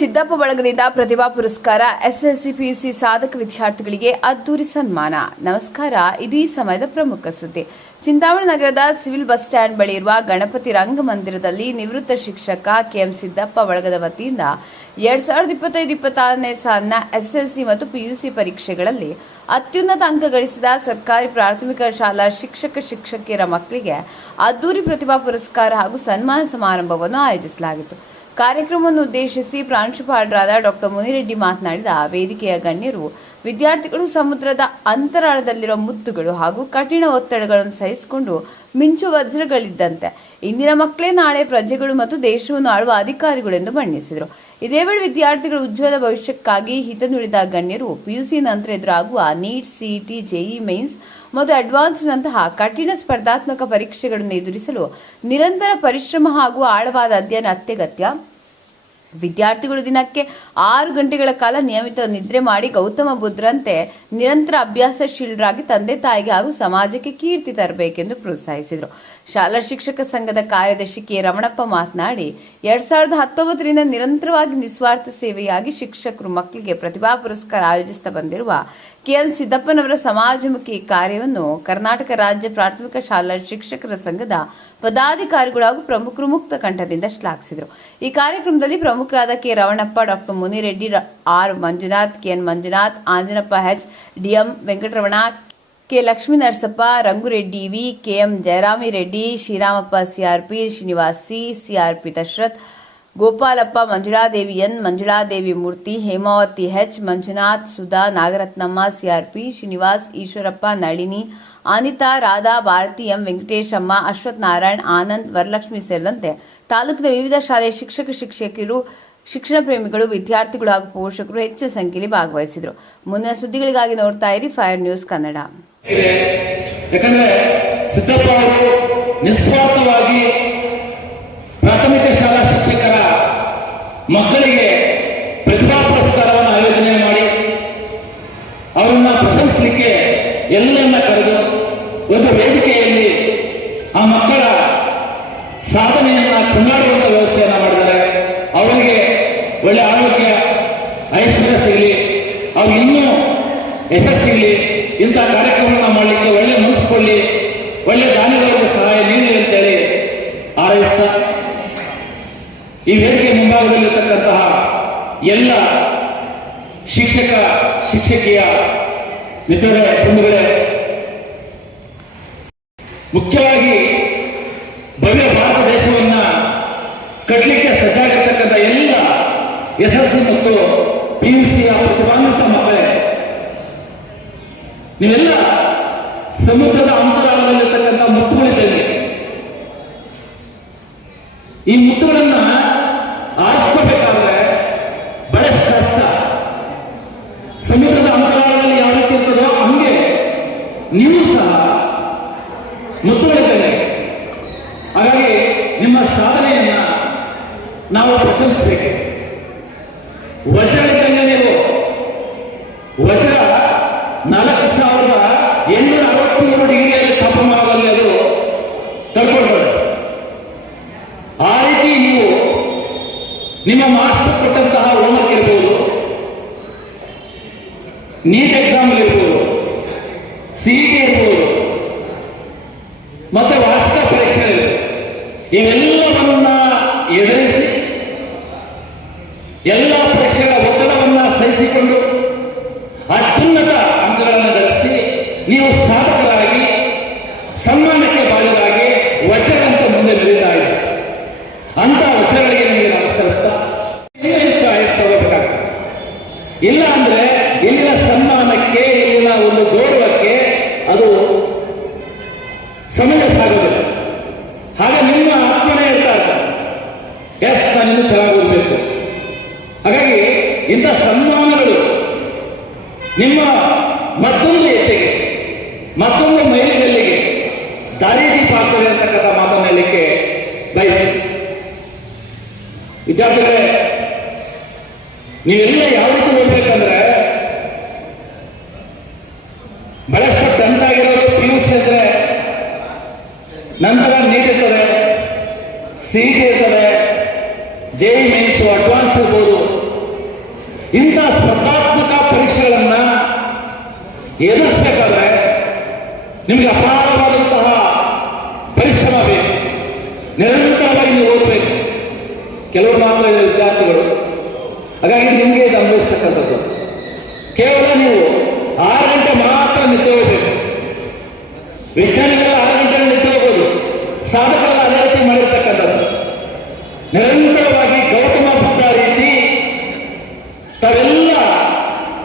ಸಿದ್ದಪ್ಪ ಬಳಗದಿಂದ ಪ್ರತಿಭಾ ಪುರಸ್ಕಾರ SSC PUC ಸಾಧಕ ವಿದ್ಯಾರ್ಥಿಗಳಿಗೆ ಅದ್ದೂರಿ ಸನ್ಮಾನ. ನಮಸ್ಕಾರ, ಇದು ಈ ಸಮಯದ ಪ್ರಮುಖ ಸುದ್ದಿ. ಚಿಂತಾಮಣಿ ನಗರದ ಸಿವಿಲ್ ಬಸ್ ಸ್ಟ್ಯಾಂಡ್ ಬಳಿ ಇರುವ ಗಣಪತಿ ರಂಗಮಂದಿರದಲ್ಲಿ ನಿವೃತ್ತ ಶಿಕ್ಷಕ ಕೆಎಂ ಸಿದ್ದಪ್ಪ ಬಳಗದ ವತಿಯಿಂದ 2025-26ನೇ ಸಾಲಿನ ಎಸ್ಎಸ್ಸಿ ಮತ್ತು ಪಿಯುಸಿ ಪರೀಕ್ಷೆಗಳಲ್ಲಿ ಅತ್ಯುನ್ನತ ಅಂಕ ಗಳಿಸಿದ ಸರ್ಕಾರಿ ಪ್ರಾಥಮಿಕ ಶಾಲಾ ಶಿಕ್ಷಕಿಯರ ಮಕ್ಕಳಿಗೆ ಅದ್ದೂರಿ ಪ್ರತಿಭಾ ಪುರಸ್ಕಾರ ಹಾಗೂ ಸನ್ಮಾನ ಸಮಾರಂಭವನ್ನು ಆಯೋಜಿಸಲಾಗಿತ್ತು. ಕಾರ್ಯಕ್ರಮವನ್ನು ಉದ್ದೇಶಿಸಿ ಪ್ರಾಂಶುಪಾಲರಾದ ಡಾಕ್ಟರ್ ಮುನಿರೆಡ್ಡಿ ಮಾತನಾಡಿದ ವೇದಿಕೆಯ ಗಣ್ಯರು, ವಿದ್ಯಾರ್ಥಿಗಳು ಸಮುದ್ರದ ಅಂತರಾಳದಲ್ಲಿರುವ ಮುತ್ತುಗಳು ಹಾಗೂ ಕಠಿಣ ಒತ್ತಡಗಳನ್ನು ಸಹಿಸಿಕೊಂಡು ಮಿಂಚು ವಜ್ರಗಳಿದ್ದಂತೆ ಇಂದಿನ ಮಕ್ಕಳೇ ನಾಳೆ ಪ್ರಜೆಗಳು ಮತ್ತು ದೇಶವನ್ನು ಆಳುವ ಅಧಿಕಾರಿಗಳು ಎಂದು ಬಣ್ಣಿಸಿದರು. ಇದೇ ವೇಳೆ ವಿದ್ಯಾರ್ಥಿಗಳ ಉಜ್ವಲ ಭವಿಷ್ಯಕ್ಕಾಗಿ ಹಿತ ನುಡಿದ ಗಣ್ಯರು ಪಿಯುಸಿ ನಂತರ ಎದುರಾಗುವ ನೀಟ್, ಸಿಇಟಿ, ಜೆಇ ಮೈನ್ಸ್ ಮತ್ತು ಅಡ್ವಾನ್ಸ್ನಂತಹ ಕಠಿಣ ಸ್ಪರ್ಧಾತ್ಮಕ ಪರೀಕ್ಷೆಗಳನ್ನು ಎದುರಿಸಲು ನಿರಂತರ ಪರಿಶ್ರಮ ಹಾಗೂ ಆಳವಾದ ಅಧ್ಯಯನ ಅತ್ಯಗತ್ಯ. ವಿದ್ಯಾರ್ಥಿಗಳು ದಿನಕ್ಕೆ 6 ಗಂಟೆಗಳ ಕಾಲ ನಿಯಮಿತ ನಿದ್ರೆ ಮಾಡಿ ಗೌತಮ ಬುದ್ಧರಂತೆ ನಿರಂತರ ಅಭ್ಯಾಸಶೀಲರಾಗಿ ತಂದೆ ತಾಯಿಗೆ ಹಾಗೂ ಸಮಾಜಕ್ಕೆ ಕೀರ್ತಿ ತರಬೇಕೆಂದು ಪ್ರೋತ್ಸಾಹಿಸಿದರು. ಶಾಲಾ ಶಿಕ್ಷಕ ಸಂಘದ ಕಾರ್ಯದರ್ಶಿ ಕೆ ರಮಣಪ್ಪ ಮಾತನಾಡಿ, 2019ರಿಂದ ನಿರಂತರವಾಗಿ ನಿಸ್ವಾರ್ಥ ಸೇವೆಯಾಗಿ ಶಿಕ್ಷಕರು ಮಕ್ಕಳಿಗೆ ಪ್ರತಿಭಾ ಪುರಸ್ಕಾರ ಆಯೋಜಿಸುತ್ತಾ ಬಂದಿರುವ ಕೆಎಂ ಸಿದ್ದಪ್ಪನವರ ಸಮಾಜಮುಖಿ ಕಾರ್ಯವನ್ನು ಕರ್ನಾಟಕ ರಾಜ್ಯ ಪ್ರಾಥಮಿಕ ಶಾಲಾ ಶಿಕ್ಷಕರ ಸಂಘದ ಪದಾಧಿಕಾರಿಗಳು ಹಾಗೂ ಪ್ರಮುಖರು ಮುಕ್ತ ಕಂಠದಿಂದ ಶ್ಲಾಘಿಸಿದರು. ಈ ಕಾರ್ಯಕ್ರಮದಲ್ಲಿ ಪ್ರಮುಖರಾದ K Ramanappa, doctor Munireddy, R Manjunath, KN Manjunath, Anjanappa H, DM Venkataramana, K Lakshmi Narasappa, Rangureddy V, KM Jayaramireddy, Sriramappa CRP, Srinivas CRP Dasharath, Gopalappa, Manjuladevi N, Manjuladevi Murthy, Hemavathi H, Manjunath, Sudha, Nagarathnamma CRP, Srinivas, Eshwarappa, Nalini, Anitha, Radha, Bharathi M, Venkateshamma, Ashwath Narayan, Anand, Varalakshmi ಸೇರಿದಂತೆ ತಾಲೂಕಿನ ವಿವಿಧ ಶಾಲೆಯ ಶಿಕ್ಷಕಿಯರು, ಶಿಕ್ಷಣ ಪ್ರೇಮಿಗಳು, ವಿದ್ಯಾರ್ಥಿಗಳು ಹಾಗೂ ಪೋಷಕರು ಹೆಚ್ಚಿನ ಸಂಖ್ಯೆಯಲ್ಲಿ ಭಾಗವಹಿಸಿದರು. ಮುಂದಿನ ಸುದ್ದಿಗಳಿಗಾಗಿ ನೋಡ್ತಾ ಇರಿ ಫೈರ್ ನ್ಯೂಸ್ ಕನ್ನಡ. ಯಾಕಂದ್ರೆ ಸಿದ್ದಪ್ಪ ಅವರು ನಿಸ್ವಾರ್ಥವಾಗಿ ಪ್ರಾಥಮಿಕ ಶಾಲಾ ಶಿಕ್ಷಕರ ಮಕ್ಕಳಿಗೆ ಪ್ರತಿಭಾ ಪುರಸ್ಕಾರವನ್ನು ಆಯೋಜನೆ ಮಾಡಿ ಅವರನ್ನ ಪ್ರಶಂಸಲಿಕ್ಕೆ ಎಲ್ಲರನ್ನ ಕರೆದು ಒಂದು ವೇದಿಕೆಯಲ್ಲಿ ಆ ಮಕ್ಕಳ ಸಾಧನೆಯನ್ನ ಕೊಂಡಾಡುವಂತ ವ್ಯವಸ್ಥೆಯನ್ನ ಮಾಡಿದ್ದಾರೆ. ಅವರಿಗೆ ಒಳ್ಳೆ ಆರೋಗ್ಯ, ಐಶ್ವರ್ಯ ಸಿಗಲಿ, ಅವ್ರು ಇನ್ನೂ ಯಶಸ್ಸು ಸಿಗಲಿ, ಇಂಥ ಕಾರ್ಯಕ್ರಮವನ್ನು ಮಾಡಲಿಕ್ಕೆ ಒಳ್ಳೆ ಮನಸ್ಸಿಕೊಳ್ಳಿ, ಒಳ್ಳೆ ದಾನಿಗಳಿಗೆ ಸಹಾಯ ನೀಡಲಿ ಅಂತೇಳಿ ಹಾರೈಸ್ತಾ ಈ ವೇದಿಕೆ ಮುಂಭಾಗದಲ್ಲಿರ್ತಕ್ಕಂತಹ ಎಲ್ಲ ಶಿಕ್ಷಕಿಯ ಮಿತ್ರರೇ, ಬಂಧುಗಳೇ, ಮುಖ್ಯವಾಗಿ ಭವ್ಯ ಭಾರತ ದೇಶವನ್ನ ಕಟ್ಟಲಿಕ್ಕೆ ಸಜ್ಜಾಗಿರ್ತಕ್ಕಂಥ ಎಲ್ಲ ಎಸ್ಎಸ್ಸಿ ಮತ್ತು ಪಿಯುಸಿಯ ಪ್ರತಿಭಾನ್ವಿತ ಮಕ್ಕಳೇ, ನೀವೆಲ್ಲ ಸಮುದ್ರದ ಅಂತರಾಳದಲ್ಲಿರ್ತಕ್ಕಂಥ ಮುತ್ತುಗಳಿದ್ದಲ್ಲಿ ಈ ಮುತ್ತುಗಳನ್ನ ಆರಿಸ್ಕೋಬೇಕಾದ್ರೆ ಬಹಳಷ್ಟು ಕಷ್ಟ. ಸಮುದ್ರದ ಅಂತರಾಳದಲ್ಲಿ ಯಾವ ರೀತಿ ಇರ್ತದೋ ಹಂಗೆ ನೀವು ಸಹ ಮುತ್ತುಗಳಿದ್ದೇನೆ. ಹಾಗಾಗಿ ನಿಮ್ಮ ಸಾಧನೆಯನ್ನ ನಾವು ಪ್ರಶಂಸಿಸಬೇಕು. ವಜ್ರಗಳಿದ್ದಂಗೆ ನೀವು ವಜ್ರ 4863 ಡಿಗ್ರಿಯಲ್ಲಿ ತಾಪಮಾನದಲ್ಲಿ ಅದು ತಡ್ಕೊಳ್ತದೆ. ಆ ರೀತಿ ನೀವು ನಿಮ್ಮ ಮಾಸ್ಟರ್ ಕೊಟ್ಟಂತಹ ಹೋಮ್ವರ್ಕ್ ಇರ್ಬೋದು, ನೀಟ್ ಎಕ್ಸಾಮ್ ಇರ್ಬೋದು, ಸಿಇಟಿ ಇರ್ಬೋದು, ಮತ್ತೆ ವಾರ್ಷಿಕ ಪರೀಕ್ಷೆ ಇರ್ಬೋದು, ಇವೆಲ್ಲವನ್ನ ಎದುರಿಸಿ ಎಲ್ಲ ಪರೀಕ್ಷೆಗಳ ಒತ್ತಡವನ್ನ ಸಹಿಸಿಕೊಂಡು ಅತ್ಯುನ್ನತ ಅಂಕಗಳನ್ನು ಗಳಿಸಿ ನೀವು ಸಾಧಕರಾಗಿ ಸನ್ಮಾನಕ್ಕೆ ಬಾಧ್ಯರಾಗಿ ವಜ್ರದಂತ ಮುಂದೆ ಬೆಳೀತಾ ಇದೆ. ಅಂತ ವಜ್ರಗಳಿಗೆ ನಿಮಗೆ ನಮಸ್ಕರಿಸ್ತಾ ಇನ್ನೂ ಹೆಚ್ಚು ಆಯಸ್ಸು ತಗೋಬೇಕಾಗ್ತದೆ. ಇಲ್ಲ ಅಂದ್ರೆ ಇಲ್ಲಿನ ಸನ್ಮಾನಕ್ಕೆ, ಇಲ್ಲಿನ ಒಂದು ಗೌರವಕ್ಕೆ ಅದು ಸಮಯ ಸಾಗೋದಿಲ್ಲ. ಹಾಗೆ ನಿಮ್ಮ ಆತ್ಮನೇ ಇರ್ತಾರೆ, ಎಸ್ ನಾನು ಇನ್ನೂ ಚೆನ್ನಾಗಿ ಓದಬೇಕು. ಹಾಗಾಗಿ ಇಂಥ ಸನ್ಮಾನಗಳು ನಿಮ್ಮ ಮತ್ತೊಂದು ಹೆಜ್ಜೆಗೆ, ಮತ್ತೊಂದು ಮೈಲಿಗಲ್ಲಿಗೆ ದಾರಿದೀಪ ಆಗ್ತದೆ ಅಂತಕ್ಕಂಥ ಮಾತನ್ನು ಹೇಳಲಿಕ್ಕೆ ಬಯಸಿ, ವಿದ್ಯಾರ್ಥಿಗಳೇ, ನೀವೆಲ್ಲ ಯಾವ ರೀತಿ ಓದಬೇಕಂದ್ರೆ ಬಹಳಷ್ಟು ಟೆಂತ್ ಆಗಿರೋದು ಪಿಯುಸಿ ಅಂದ್ರೆ ನಂತರ ನೀಟ್ ಇರ್ತದೆ, ಸಿಇಟಿ ಇರ್ತದೆ, ಜೆಇ ಮೈನ್ಸ್, ಅಡ್ವಾನ್ಸ್ ಇರ್ಬೋದು, ಎದುರಿಸಬೇಕಾದ್ರೆ ನಿಮಗೆ ಅಪಾರವಾದಂತಹ ಪರಿಶ್ರಮ ಬೇಕು. ನಿರಂತರವಾಗಿ ನೀವು ಓದಬೇಕು. ಕೆಲವರು ಮಾತ್ರ ವಿದ್ಯಾರ್ಥಿಗಳು, ಹಾಗಾಗಿ ನಿಮಗೆ ಇದು ಅನ್ವಯಿಸ್ತಕ್ಕಂಥದ್ದು. ಕೇವಲ ನೀವು 6 ಗಂಟೆ ಮಾತ್ರ ನಿದ್ದೆ ಹೋಗಬೇಕು. ವಿಜ್ಞಾನಿಗಳೆಲ್ಲ 6 ಗಂಟೆ ನಿದ್ದೆ ಹೋಗೋದು, ಸಾಧಕರೆಲ್ಲ ಅದೇ ರೀತಿ ಮಾಡಿರ್ತಕ್ಕಂಥದ್ದು. ನಿರಂತರವಾಗಿ ಗೌತಮ ಬುದ್ಧ ರೀತಿ ತಾವೆಲ್ಲ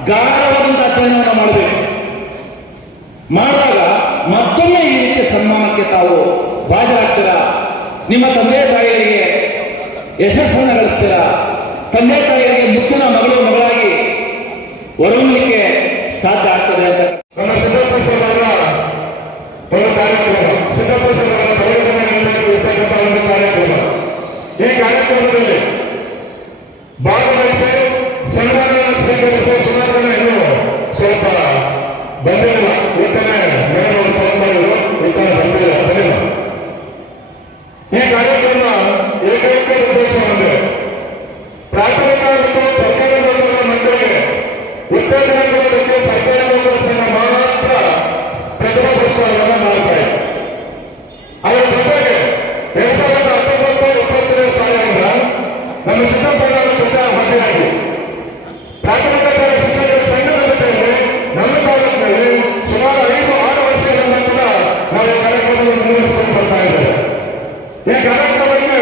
ಗಾಢವಾದಂಥ ಅಧ್ಯಯನವನ್ನು ಮಾಡಬೇಕು. ಮಾಡಿದಾಗ ಮತ್ತೊಮ್ಮೆ ಈ ರೀತಿಯ ಸನ್ಮಾನಕ್ಕೆ ತಾವು ಭಾಜರಾಗ್ತೀರಾ. ನಿಮ್ಮ ತಂದೆ ತಾಯಿಗಳಿಗೆ ಯಶಸ್ಸನ್ನು ಗಳಿಸ್ತೀರಾ. ತಂದೆ ತಾಯಿಗಳಿಗೆ ಮುತ್ತಿನ ಮಗಳಾಗಿ ಹೊರಲಿಕ್ಕೆ ಸಾಧ್ಯ ಆಗ್ತದೆ ಅಂತ ನಮ್ಮ ಸಿದ್ದಪ್ಪ ಸರ್ ಅವರ ಒಂದು ಕಾರ್ಯಕ್ರಮ, ಸಿದ್ದಪ್ಪ ಸರ್ ಅವರ ಇರ್ತಕ್ಕಂಥ ಒಂದು ಕಾರ್ಯಕ್ರಮ. ಈ ಕಾರ್ಯಕ್ರಮದಲ್ಲಿ ಭಾಗವಹಿಸಿ ಸನ್ಮಾನವನ್ನು ಸ್ವೀಕರಿಸಿ ಸುಮಾರು ಇನ್ನೂ ಸ್ವಲ್ಪ ಬಂದಿಲ್ಲ. ಇವತ್ತನೇ ಮೇಡಮ್ ಅವರು ಫೋನ್ ಮಾಡಿದ್ರು, ಇವತ್ತ ಬಂದಿಲ್ಲ. ಈ ಕಾರ್ಯಕ್ರಮ ಏಕೈಕ ಉದ್ದೇಶ ಒಂದೇ, ಪ್ರಾಥಮಿಕ ಮತ್ತು ಸರ್ಕಾರಿ ನೌಕರರ ಮಕ್ಕಳಿಗೆ ಉತ್ತೇಜನ ಕೊಡೋದಕ್ಕೆ ಸರ್ಕಾರಿ ನೌಕರರ ಸಂಘ ಮಾತ್ರ ಪ್ರಥಮ ಪುರಸ್ಕಾರವನ್ನು ಮಾಡ್ತಾ ಇದೆ. ಅದರ ಜೊತೆಗೆ 2019-20 ಸಾಲಿನಿಂದ ನಮ್ಮ ಸಿದ್ದಪ್ಪನವರ ಜೊತೆ ಭಾಗಿಯಾಗಿ ಪ್ರಾಥಮಿಕ ಶಾಲಾ ಶಿಕ್ಷಕರ ಸಂಘದ ಜೊತೆಯಲ್ಲಿ ನಮ್ಮ ತಾಲೂಕಿನಲ್ಲಿ ಸುಮಾರು 5-6 ವರ್ಷಗಳ ನಂತರ ನಾವು ಈ ಕಾರ್ಯಕ್ರಮವನ್ನು ಮುಂದುವರಿಸಿಕೊಂಡು ಬರ್ತಾ ಇದ್ದೇವೆ. ಈ ಕಾರ್ಯಕ್ರಮಕ್ಕೆ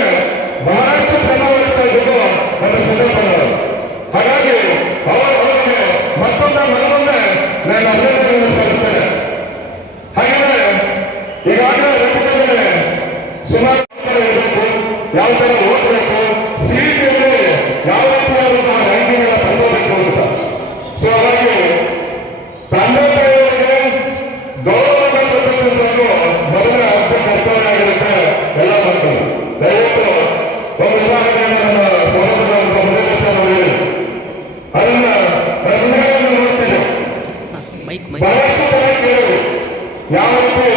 ಬಹಳಷ್ಟು ಶ್ರಮ ವಹಿಸ್ತಾ ಇದ್ದು ನಮ್ಮ ಸಿದ್ದಪ್ಪನವರು. ಹಾಗಾಗಿ ಅವರಿಗೆ ಮನವೊಮ್ಮೆ ನಾನು ಅಭಿನಂದನೆಯನ್ನು ಸಲ್ಲಿಸ್ತೇನೆ. ಹಾಗೆಯೇ ಈಗಾಗಲೇ ರಚಿತದಲ್ಲಿ ಸುಮಾರು ಇರಬೇಕು, ಯಾವ ತರ ಓದಬೇಕು, ಸಿಇಟಿಯಲ್ಲಿ ಯಾವ ರೀತಿಯಾದಂತಹ ರ್ಯಾಂಕಿಂಗ್ ಎಲ್ಲ ತಗೋಬೇಕು ಅಂತ. ಸೊ ಹಾಗಾಗಿ ತಂದೆ ತಾಯಿಯವರಿಗೆ ಗೌರವ ಕೊಡ್ತಕ್ಕಂಥದ್ದು ಮೊದಲ ಅರ್ಥ ಕರ್ತವ್ಯ ಆಗಿರುತ್ತೆ ಎಲ್ಲ ಮಕ್ಕಳು. ದಯವಿಟ್ಟು ಒಂದು ಉದಾಹರಣೆಯನ್ನು ನಮ್ಮ ಸಹೋದರ ಮುರುಗೇಶ್ವರ ಅವರು ಹೇಳಿ ಅದನ್ನ ನೋಡ್ತಿದ್ದೆ. ಬಹಳಷ್ಟು ಜನ ಕೇಳಿದ್ರು ಯಾವ ರೀತಿ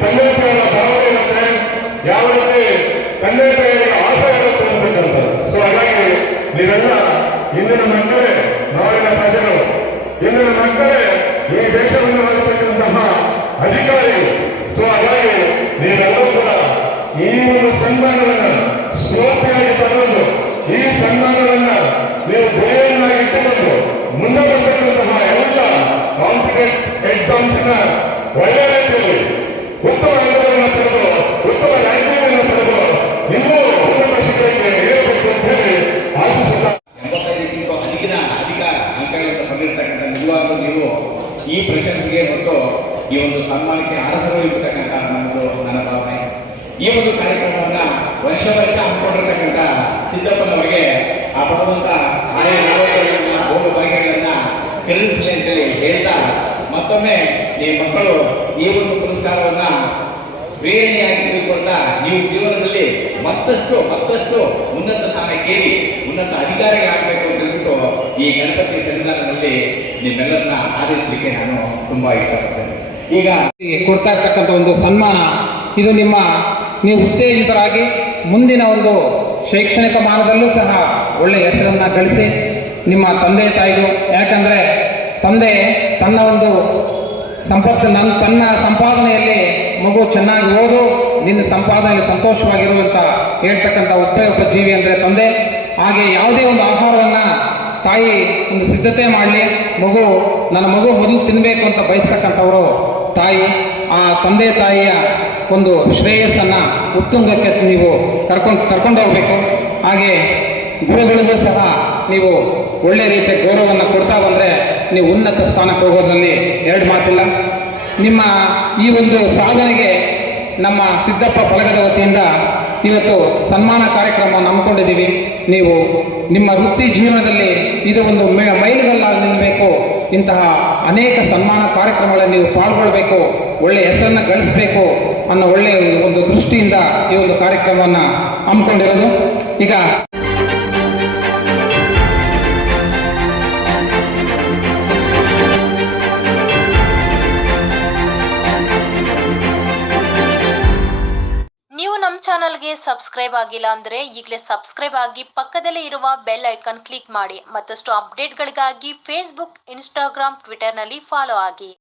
ತಂದೆ ತಾಯಿಯ ಭಾವನೆ ಇರುತ್ತೆ, ಯಾವ ರೀತಿ ತಂದೆ ತಾಯಿಯ ಆಸೆ ಇರುತ್ತೆ ಅಂತಕ್ಕಂಥ. ಸೊ ಹಾಗಾಗಿ ನೀವೆಲ್ಲ ಇಂದಿನ ಮಕ್ಕಳೇ ನಾಳಿನ ಪ್ರಜೆಗಳು, ಇಂದಿನ ಮಕ್ಕಳೇ ಈ ದೇಶವನ್ನು ಆಳ್ತಕ್ಕಂತಹ ಅಧಿಕಾರಿಗಳು. ಸೊ ಹಾಗಾಗಿ ನೀವೆಲ್ಲರೂ ಕೂಡ ಈ ಒಂದು ಸನ್ಮಾನವನ್ನ ಸ್ಫೂರ್ತಿಯಾಗಿ ತಗೊಂಡು, ಈ ಸನ್ಮಾನವನ್ನ ನೀವು ಗುರಿಯನ್ನಾಗಿ ಇಟ್ಟುಕೊಂಡು ಮುಂದೆ ಬರ್ತಕ್ಕಂತಹ ಎಲ್ಲ ಕಾಂಪಿಟೇಟಿವ್ ಎಕ್ಸಾಮ್ಸ್ ಒಳ್ಳೆಯ ರೀತಿಯಲ್ಲಿ ಉತ್ತಮ ಅಂಕಗಳನ್ನು ಪಡೆದು ಉತ್ತಮ ರ್ಯಾಂಕಿಂಗ್ ಅನ್ನು ಪಡೆದು ಇನ್ನೂ ಉನ್ನತ ಶಿಕ್ಷಣಕ್ಕೆ ಏರಬೇಕು ಅಂತ ಹೇಳಿ ಆಶಿಸುತ್ತಾರೆ. 85ಕ್ಕಿಂತ ಅಧಿಕ ಅಂಕಗಳನ್ನು ಪಡೆದಿರ್ತಕ್ಕಂಥ ನಿಜವಾಗ್ಲೂ ನೀವು ಈ ಪ್ರಶಂಸೆಗೆ ಮತ್ತು ಈ ಒಂದು ಸನ್ಮಾನಕ್ಕೆ ಅರ್ಹರು ಇರ್ತಕ್ಕಂಥ ನನ್ನ ಭಾವನೆ. ಈ ಒಂದು ಕಾರ್ಯಕ್ರಮವನ್ನ ವರ್ಷ ಹಮ್ಮಿಕೊಂಡಿರ್ತಕ್ಕಂಥ ಸಿದ್ದಪ್ಪನವರಿಗೆ ಆ ಪಡುವಂತ ಆಯಾ ಭೋಗ ಭಾಗ್ಯಗಳನ್ನ ಖರೀದಿಸಲಿ ಅಂತೇಳಿ ಹೇಳ್ತಾ, ಮತ್ತೊಮ್ಮೆ ಈ ಮಕ್ಕಳು ಈ ಒಂದು ಪುರಸ್ಕಾರವನ್ನ ಪ್ರೇರಣೆಯಾಗಿ ತೆಗೆದುಕೊಂಡ ನೀವು ಜೀವನದಲ್ಲಿ ಮತ್ತಷ್ಟು ಉನ್ನತ ಸ್ಥಾನಕ್ಕೇರಿ ಉನ್ನತ ಅಧಿಕಾರಿಗಳಾಗಬೇಕು ಅಂತ ಹೇಳ್ಬಿಟ್ಟು ಈ ಗಣಪತಿ ಸನ್ನಿಧಾನದಲ್ಲಿ ನಿಮ್ಮೆಲ್ಲರನ್ನ ಆಧರಿಸಲಿಕ್ಕೆ ನಾನು ತುಂಬಾ ಇಷ್ಟಪಡ್ತೇನೆ. ಈಗ ಕೊಡ್ತಾ ಇರ್ತಕ್ಕಂಥ ಒಂದು ಸನ್ಮಾನ ಇದು ನೀವು ಉತ್ತೇಜಿತರಾಗಿ ಮುಂದಿನ ಒಂದು ಶೈಕ್ಷಣಿಕ ಮಾರ್ಗದಲ್ಲೂ ಸಹ ಒಳ್ಳೆಯ ಹೆಸರನ್ನು ಗಳಿಸಿ ನಿಮ್ಮ ತಂದೆ ತಾಯಿಗೂ, ಯಾಕಂದರೆ ತಂದೆ ತನ್ನ ಒಂದು ತನ್ನ ಸಂಪಾದನೆಯಲ್ಲಿ ಮಗು ಚೆನ್ನಾಗಿ ಓದು, ನಿನ್ನ ಸಂಪಾದನೆಯಲ್ಲಿ ಸಂತೋಷವಾಗಿರುವಂಥ ಹೇಳ್ತಕ್ಕಂಥ ಒಬ್ಬ ಜೀವಿ ಅಂದರೆ ತಂದೆ. ಹಾಗೆ ಯಾವುದೇ ಒಂದು ಆಹಾರವನ್ನು ತಾಯಿ ಒಂದು ಸಿದ್ಧತೆ ಮಾಡಲಿ, ನನ್ನ ಮಗು ಮೊದಲು ತಿನ್ನಬೇಕು ಅಂತ ಬಯಸ್ತಕ್ಕಂಥವರು ತಾಯಿ. ಆ ತಂದೆ ತಾಯಿಯ ಒಂದು ಶ್ರೇಯಸ್ಸನ್ನು ಉತ್ತುಂಗಕ್ಕೆ ನೀವು ಕರ್ಕೊಂಡು ಹೋಗಬೇಕು. ಹಾಗೆ ಗುರುಗಳಿಗೂ ಸಹ ನೀವು ಒಳ್ಳೆಯ ರೀತಿಯ ಗೌರವವನ್ನು ಕೊಡ್ತಾ ಬಂದರೆ ನೀವು ಉನ್ನತ ಸ್ಥಾನಕ್ಕೆ ಹೋಗೋದ್ರಲ್ಲಿ ಎರಡು ಮಾತಿಲ್ಲ. ನಿಮ್ಮ ಈ ಒಂದು ಸಾಧನೆಗೆ ನಮ್ಮ ಸಿದ್ದಪ್ಪ ಬಳಗದ ವತಿಯಿಂದ ಇವತ್ತು ಸನ್ಮಾನ ಕಾರ್ಯಕ್ರಮವನ್ನು ಹಮ್ಮಿಕೊಂಡಿದ್ದೀವಿ. ನೀವು ನಿಮ್ಮ ವೃತ್ತಿ ಜೀವನದಲ್ಲಿ ಇದು ಒಂದು ಮೈಲಿಗಲ್ಲಾಗಿ ನಿಲ್ಲಬೇಕು. ಇಂತಹ ಅನೇಕ ಸನ್ಮಾನ ಕಾರ್ಯಕ್ರಮಗಳಲ್ಲಿ ನೀವು ಪಾಲ್ಗೊಳ್ಬೇಕು, ಒಳ್ಳೆಯ ಹೆಸರನ್ನು ಗಳಿಸಬೇಕು ಅನ್ನೋ ಒಳ್ಳೆಯ ಒಂದು ದೃಷ್ಟಿಯಿಂದ ಈ ಒಂದು ಕಾರ್ಯಕ್ರಮವನ್ನು ಹಮ್ಮಿಕೊಂಡಿರೋದು. ಈಗ ನೀವು ನಮ್ಮ ಚಾನಲ್ಗೆ ಸಬ್ಸ್ಕ್ರೈಬ್ ಆಗಿಲ್ಲ ಅಂದರೆ ಈಗಲೇ ಸಬ್ಸ್ಕ್ರೈಬ್ ಆಗಿ ಪಕ್ಕದಲ್ಲೇ ಇರುವ ಬೆಲ್ ಐಕಾನ್ ಕ್ಲಿಕ್ ಮಾಡಿ. ಮತ್ತಷ್ಟು ಅಪ್ಡೇಟ್ಗಳಿಗಾಗಿ ಫೇಸ್ಬುಕ್, ಇನ್ಸ್ಟಾಗ್ರಾಮ್, ಟ್ವಿಟರ್ನಲ್ಲಿ ಫಾಲೋ ಆಗಿ.